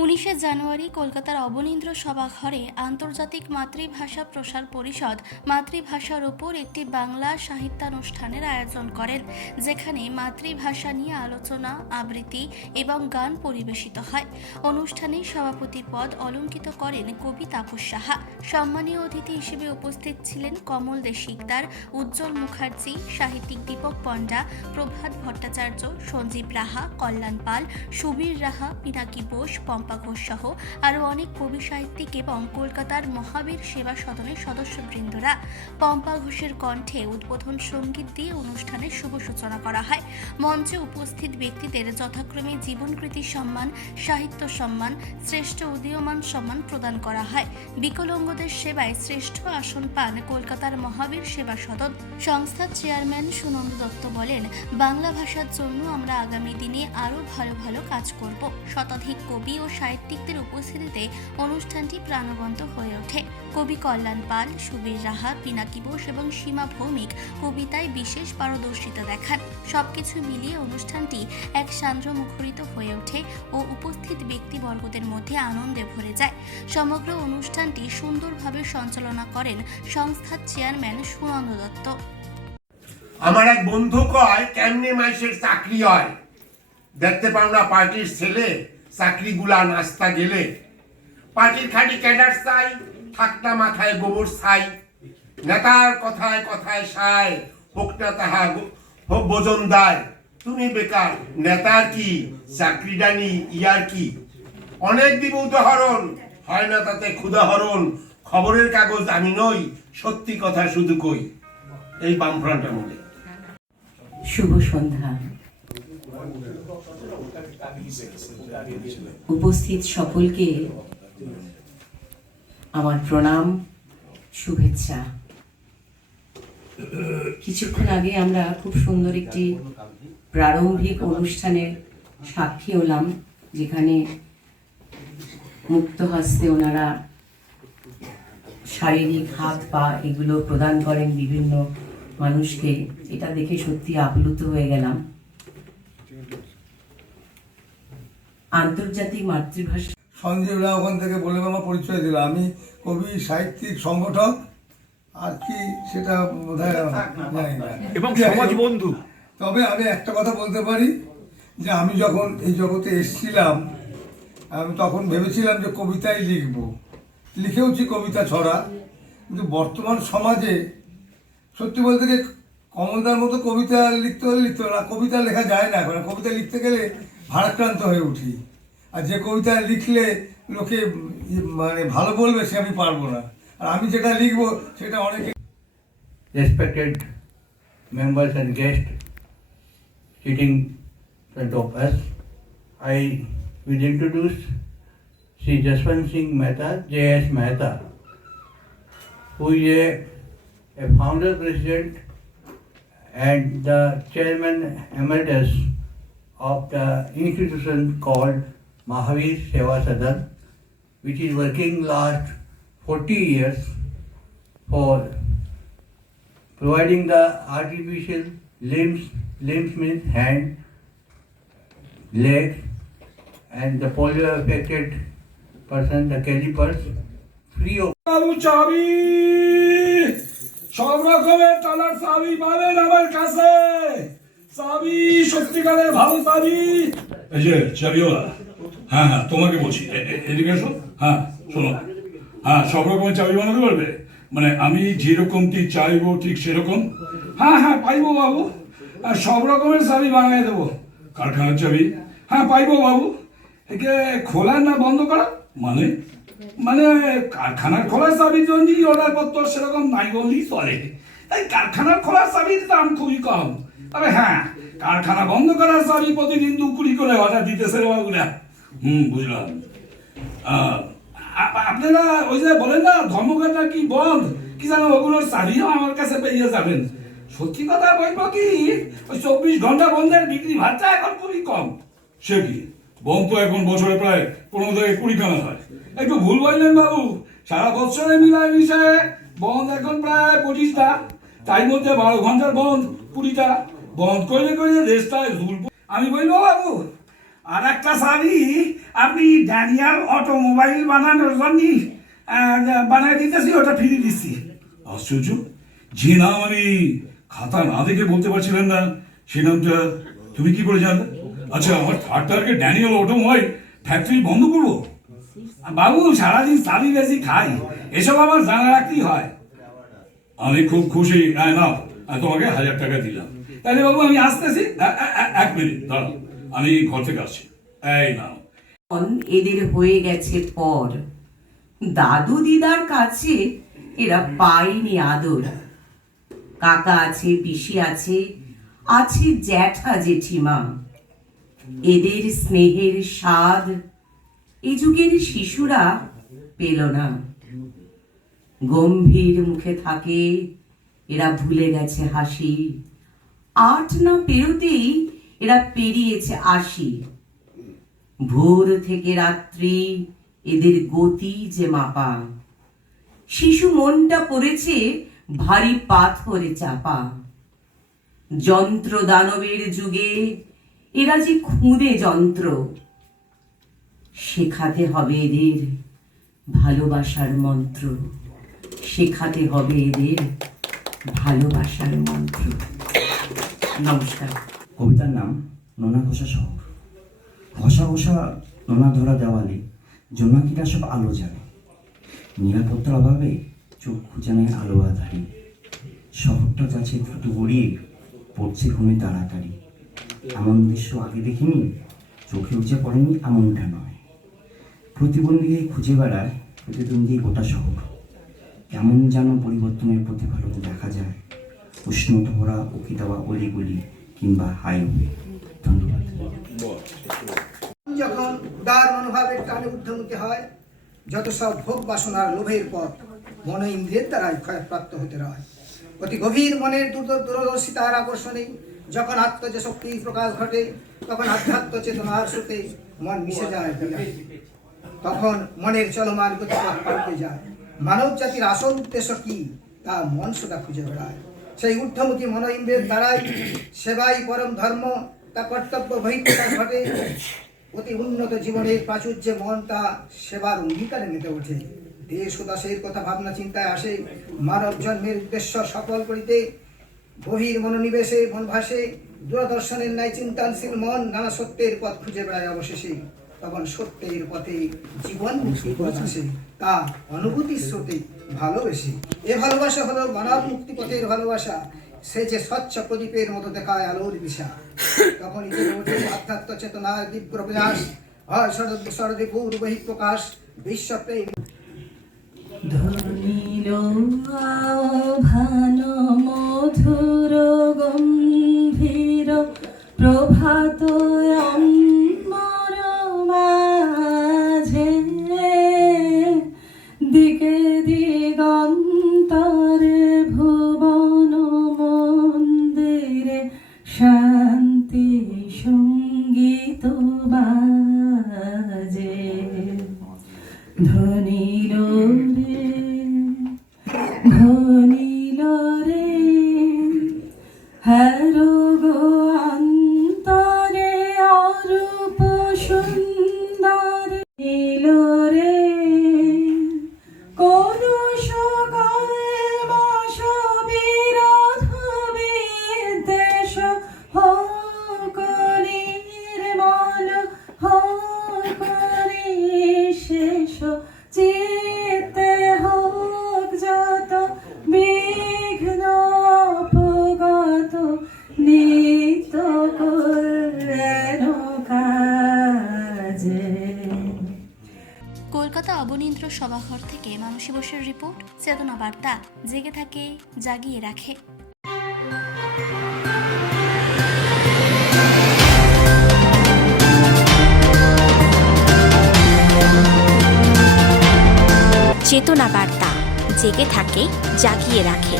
19শে জানুয়ারি কলকাতার অবনীন্দ্র সভাঘরে আন্তর্জাতিক মাতৃভাষা প্রসার পরিষদ মাতৃভাষার ওপর একটি বাংলা সাহিত্যানুষ্ঠানের আয়োজন করেন, যেখানে মাতৃভাষা নিয়ে আলোচনা, আবৃত্তি এবং গান পরিবেশিত হয়। অনুষ্ঠানে সভাপতির পদ অলঙ্কিত করেন কবি তাপস সাহা। সম্মানীয় অতিথি হিসেবে উপস্থিত ছিলেন কমল দে শিকদার, উজ্জ্বল মুখার্জি, সাহিত্যিক দীপক পণ্ডা, প্রভাত ভট্টাচার্য, সঞ্জীব রাহা, কল্যাণ পাল, সুবীর রাহা, পিনাকি বোস, পম্পা ঘোষ সহ আরও অনেক কবি সাহিত্যিক এবং কলকাতার মহাবীর সেবা সদনের সদস্যবৃন্দরা। পম্পা ঘোষের কণ্ঠে উদ্বোধন সঙ্গীত দিয়ে অনুষ্ঠানের শুভ সূচনা করা হয়। মঞ্চে উপস্থিত ব্যক্তিদের যথাক্রমে জীবনকৃতি সম্মান, সাহিত্য সম্মান, শ্রেষ্ঠ উদীয়মান সম্মান প্রদান করা হয়। বিকলাঙ্গদের সেবায় শ্রেষ্ঠ আসন পান কলকাতার মহাবীর সেবা সদন সংস্থার চেয়ারম্যান সুনন্দ দত্ত বলেন, বাংলা ভাষার জন্য আমরা আগামী দিনে আরও ভালো ভালো কাজ করব। শতাধিক কবি ও সাহিত্যিকদের উপস্থিতিতে অনুষ্ঠানটি প্রাণবন্ত হয়ে ওঠে। কবি কল্যাণ পাল, সুবীর রাহা, পিনাকি বোস এবং সীমা ভৌমিক কবিতায় বিশেষ পারদর্শিতা দেখান। সবকিছু মিলিয়ে অনুষ্ঠানটি এক সান্দ্র মুখরিত হয়ে ওঠে ও উপস্থিত ব্যক্তিবর্গদের মধ্যে আনন্দে ভরে যায়। সমগ্র অনুষ্ঠানটি সুন্দরভাবে সঞ্চালনা করেন সংস্থার চেয়ারম্যান সুনন্দ দত্ত। আমার এক বন্ধু কয়, কেমনে মাইসের চাকরি হয়, দেখতে পাও না পার্টির ছেলে চাকরিগুলা নাস্তা গেলে। পার্টির খাটি ক্যাডার চাই, থাকটা মাথায় গোবর ছাই, নেতার কথায় কথায় সায়, হোক না তাহা হোক বোজন দায়। তুমি বেকার, নেতার কি চাকরিদানি ইয়ার কি। অনেক দিব উদাহরণ, হয় না তাতে ক্ষুদাহরণ। খবরের কাগজ আমি নই, সত্যি কথা শুধু কই। এই বামফ্রন্ট আমলে। শুভ সন্ধ্যা। উপস্থিত সকলকে আমার প্রণাম, শুভেচ্ছা। কিছুক্ষণ আগে আমরা খুব সুন্দর একটি প্রারম্ভিক অনুষ্ঠানের সাক্ষী হলাম, যেখানে মুক্ত হস্তে ওনারা শারীরিক হাত পা এগুলো প্রদান করেন বিভিন্ন মানুষকে। এটা দেখে সত্যি আপ্লুত হয়ে গেলাম। আন্তর্জাতিক মাতৃভাষা সঞ্জীব রায় ওখান থেকে বলে আমার পরিচয় দিল, আমি কবি সাহিত্যিক সংগঠক, আর কি সেটা বোধহয় জানি না, এবং সমাজ বন্ধু। তবে আমি একটা কথা বলতে পারি যে আমি যখন এই জগতে এসেছিলাম, আমি তখন ভেবেছিলাম যে কবিতাই লিখব, লিখেওছি কবিতা ছড়া। কিন্তু বর্তমান সমাজে সত্যি বলতে গিয়ে কমলদার মতো কবিতা লিখতে হলে লিখতে হবে না, কবিতা লেখা যায় না। এখন কবিতা লিখতে গেলে ভারাক্রান্ত হয়ে উঠি, আর যে কবিতা লিখলে লোকে মানে ভালো বলবে সে আমি পারবো না, আর আমি যেটা লিখবো সেটা অনেকে। Respected members and guests sitting in front of us, I will introduce Sri Jaswant Singh Mehta, J.S. Mehta, who is a founder president and the chairman emeritus of the institution called Mahavir Seva Sadan, which is working last 40 years for providing the artificial limbs means hand, leg, and the polio affected person, the calipers, free of চাবি, সব রকমের টানার চাবি পাবেন আমার কাছে। চাবি সত্যিকারের ভালো চাবি। এই যে চাবিওয়ালা, হ্যাঁ হ্যাঁ তোমাকে বলছি, এদিকে এসো। হ্যাঁ শোনো, হ্যাঁ সব রকমের চাবি বানাতে পারবে? মানে আমি যেরকমটি চাইবো ঠিক সেরকম? হ্যাঁ হ্যাঁ পাইবো বাবু, আর সব রকমের চাবি বানিয়ে দেবো। কারখানার চাবি? হ্যাঁ পাইবো বাবু। একে খোলা না বন্ধ করা? মানে মানে কারখানার খোলার চাবির জন্য অর্ডার করতো, সেরকম নাই বললেই চলে। এই কারখানার খোলার চাবির দাম খুবই কম। তবে হ্যাঁ, কারখানা বন্ধ করার চাবি প্রতিদিন 2 কোটি করে অর্ডার দিতেছে রে বাবুরা। বুঝলাম। আপনারা ওই যে বলেন না ধর্মঘট নাকি বন্ধ, কি জানো ওগুলোর চাবিও আমার কাছে পেয়ে যাবেন। সত্যি কথা বলবো কি, ওই 24 ঘন্টা বন্ধের বিক্রি ভাড়াটা এখন খুবই কম। সে কি বন্ধ তো এখন বছরে প্রায় 15 থেকে 20 খানা হয়। একটু ভুল বললেন বাবু, সারা বছরে মিলায় মিশে বন্ধ এখন প্রায় 25টা, তাই মধ্যে 12 ঘন্টার বন্ধ 20টা। বন্ধ করে করে দেশটায় ঝুল। আমি বলবো বাবু, আর একটা চাবি আপনি ড্যানিয়াল অটোমোবাইল বানানোর জন্য বানিয়ে দিতেছি, ওটা ফিরিয়ে দিচ্ছি। আশ্চর্য, যে নাম আমি খাতা না দেখে বলতে পারছিলেন না, সে নামটা তুমি কি করে জানলে? আচ্ছা, আমার third target Daniel automobile factory বন্ধ করবো? বাবু, সারাদিন চাবি বেশি খাই, এসব আমার জানা রাখতেই হয়। আমি খুব খুশি। নাও, তোমাকে 1000 টাকা দিলাম। তাহলে বাবু আমি আসতেছি, 1 মিনিট দাঁড়াও, আমি ঘর থেকে আসছি। এই নাও। এদের হয়ে গেছে পর, দাদু দিদার কাছে এরা পায়নি আদর। কাকা আছে, পিসি আছে, আছে জ্যাঠা জেঠিমা। এদের স্নেহের স্বাদ এ যুগের শিশুরা পেল না। গম্ভীর মুখে থাকে, এরা ভুলে গেছে হাসি। 8 না পেরোতেই এরা পেরিয়েছে 80। ভোর থেকে রাত্রি এদের গতি যে মাপা। শিশু মনটা পড়েছে ভারী পাথরে চাপা। যন্ত্র দানবের যুগে এরা যে খুদে যন্ত্র। শেখাতে হবে এদের ভালোবাসার মন্ত্র। শেখাতে হবে এদের ভালোবাসার মন্ত্র। নমস্কার। কবিতার নাম নোনা ঘষা শহর। ঘষা ঘষা নোনা ধরা দেওয়ালে জোনাকিরা সব আলো জ্বালে। নিরাপত্তার অভাবে চোখ খুঁজে নেয় আলো আধারে। শহরটা যাচ্ছে দ্রুত গড়িয়ে, পড়ছে ঘুমে তাড়াতাড়ি। এমন দৃশ্য আগে দেখিনি, চোখে উঠে পড়েনি এমনটা নয়। প্রতিবন্ধীকে খুঁজে বেড়ায় প্রতিদ্বন্দ্বী গোটা শহর। কেমন যেন পরিবর্তনের প্রতিফলন দেখা যায় উষ্ণতা ভরা উকি দেওয়া অলিগলি কিংবা হাইওয়ে। ধন্যবাদ। যখন উদার মনোভাবের টানে ঊর্ধ্বমুখী হয়, যত সব ভোগ বাসনার লোভের পথ মন ইন্দ্রিয়ের দ্বারাই ক্ষয়প্রাপ্ত হতে রয়। অতি গভীর মনের দূরদর্শিতার আকর্ষণে যখন আত্মজ শক্তি প্রকাশ ঘটে, তখন আধ্যাত্ম চেতনার স্রোতে মন মিশে যায়। তখন মনের চলমান গতিপথ পাল্টে যায়। মানব জাতির আসল উদ্দেশ্য কি, তা মন সদা খুঁজে বেড়ায়। সেই ঊর্ধ্বমুখী মন ইন্দ্রিয়ের দ্বারাই সেবাই পরম ধর্ম, তা কর্তব্য বহিঃপ্রকাশ ঘটে। অতি উন্নত জীবনের প্রাচুর্যে মন তা সেবার অঙ্গীকারে মেতে ওঠে। দেশ ও দাসের কথা ভাবনা চিন্তায় আসে। মানব জন্মের উদ্দেশ্য সফল করিতে গভীর মনোনিবেশে মন ভাসে। দূরদর্শনের ন্যায় চিন্তানশীল মন নানা সত্যের পথ খুঁজে বেড়ায় অবশেষে। তখন সত্যের পথে জীবন মুক্তির পথ আসে, তা অনুভূতির স্রোতে ভালোবেসে। এ ভালোবাসা হলো মানব মুক্তিপথের ভালোবাসা। সে যে স্বচ্ছ প্রদীপের মতো দেখায় আলোর দিশা। তখন আধ্যাত্ম চেতনার তীব্র প্রয়াস হয় সরদীপুর বহিঃপ্রকাশ বিশ্বপ্রেম। ধনিল আহ্বান মধুর গম্ভীর প্রভাত অম্বর মাঝে। দিকে দিগন্তরে ভুবন মন্দিরে শান্তি সঙ্গীত বাজে। ধনিল রে ধনিল রে হ্যারো গো অন্তরে অরূপ সুন্দর। নীল রে কলুষ কলমশ বিরোধ বিদ্বেষ হোক নির্মল হোক নিঃশেষ। চিত্তে হোক যত বিঘ্ন অপগত, নিত্য কল্যাণ কাজে। কলকাতা অবনীন্দ্র সভাঘর থেকে মানসী বসুর রিপোর্ট, চেতনা বার্তা। জেগে থাকে, জাগিয়ে রাখে। চেতনা বার্তা, জেগে থাকে, জাগিয়ে রাখে।